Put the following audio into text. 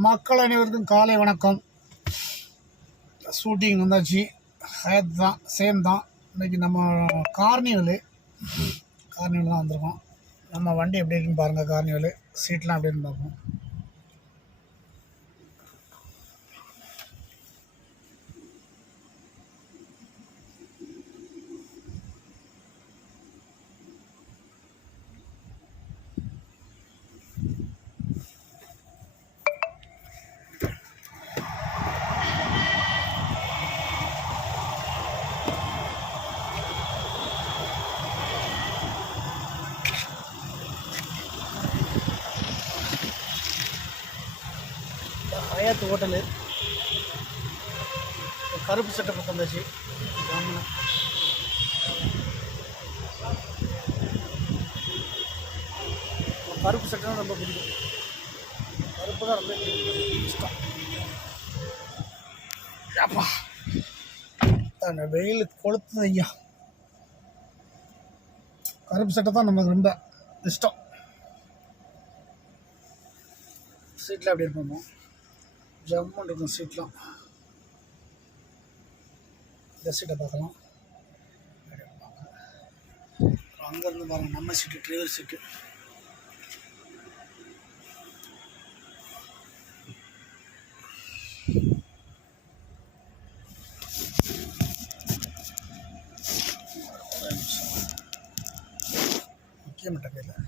மக்கள் அனைவருக்கும் காலை வணக்கம். ஷூட்டிங் வந்தாச்சு. ஹயத் தான், சேம் தான். இன்றைக்கி நம்ம கார்னிவல் தான் வந்திருக்கோம். நம்ம வண்டி எப்படி இருக்குன்னு பாருங்கள். கார்னிவல் சீட்லாம் எப்படி இருக்குன்னு பார்ப்போம். ஹயாத் ஹோட்டலு கருப்பு சட்டை பக்கம் வந்தாச்சு. கருப்பு சட்டை தான் ரொம்ப பிடிக்கும். கருப்பு தான் ரொம்ப இஷ்டம். அப்பா அந்த வெயில் கொளுத்துது ஐயா. கருப்பு சட்டை தான் நமக்கு ரொம்ப இஷ்டம். சீட்டில் அப்படி இருப்போமோ ஜம்முன்னு இருக்கும் சீட்லாம். இந்த சீட்டை பார்க்கலாம். அங்கேருந்து பாருங்கள் நம்ம சீட்டு, டிரைவர் சீட்டு. முக்கிய மட்டக்கையில்